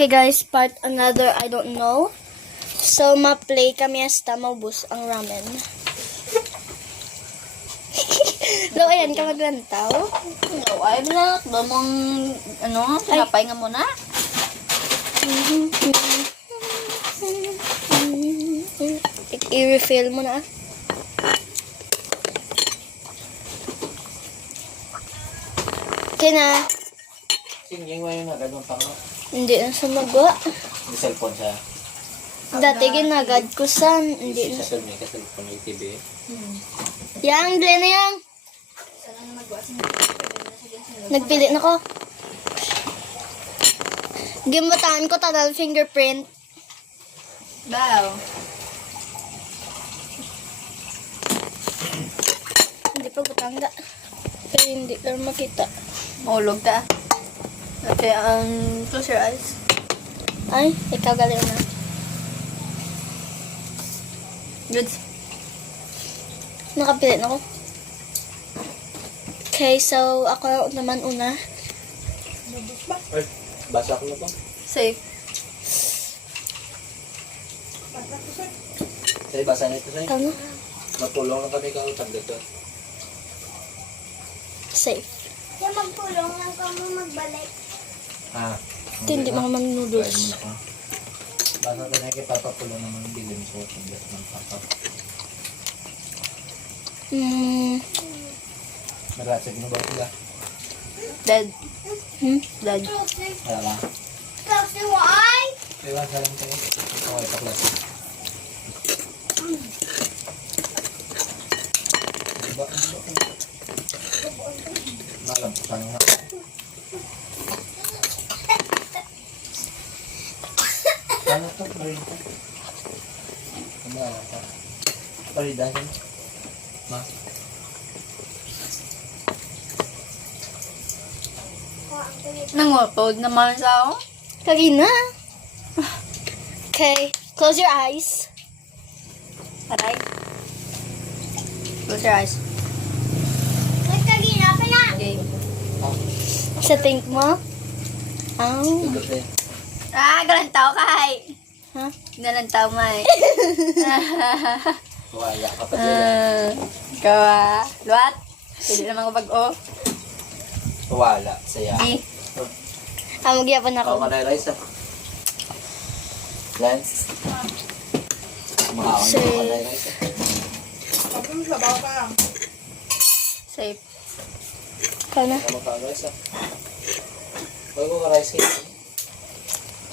Okay guys, part another I don't know. So ma-play kami hasta maubos ang ramen. Lo, ayan ka maglantaw. No, ay black. Domong, tinapay nga muna. I-refill mo na. Okay na. Singing mo yung nagadong tanga. Hindi na sumagwa. May cellphone siya. Dati ginagad ko san. Hindi na. Sa may cellphone yung TV. Yang, dali na yang. Nagpili na ko. Gimutaan ko tagal fingerprint. Wow. Hindi pa butangga. Pero hindi lang makita. Mahulog ta. Okay, close your eyes. Ay, ikaw galing na. Good. Nakapili na ko. Okay, so ako naman una. Ay, basa ko na to. Safe. Say, basa na ito, say. Ikaw na. Magpulong lang kami kautang dito. Safe. Kaya magpulong lang kami magbalik. Ah. Ito hindi mga noodles. Basa ka na kipapapulong naman bilin ko. Pagdat ng papa. Nagrasag mo ba sila? Dead. Dead. Wala lang. Kasi why? Ewan ka lang kayo. Okay, paklas. Diba? Malam po sana nga. Ano to? Marin ko. Ano alam ka? Palidahin. Ma? Nangwapod naman sa ako. Kagina. Okay, close your eyes. Aray. Close your eyes. Nagkagina pa na. Okay. Sa think mo. Oh. Tugot eh. Galantaw ka, hay. Ha? Galantaw, may. Wala ka pa dyan. Ikaw, luwat. Pwede naman ko bag-o. Wala. Saya. Di. Magyapan Ako ako. ka na rice ah. Lance. Makakaon Say. ka na rice ah. Safe. Ikaw na. Ano ka rice ah. Huwag ko ka rice eh.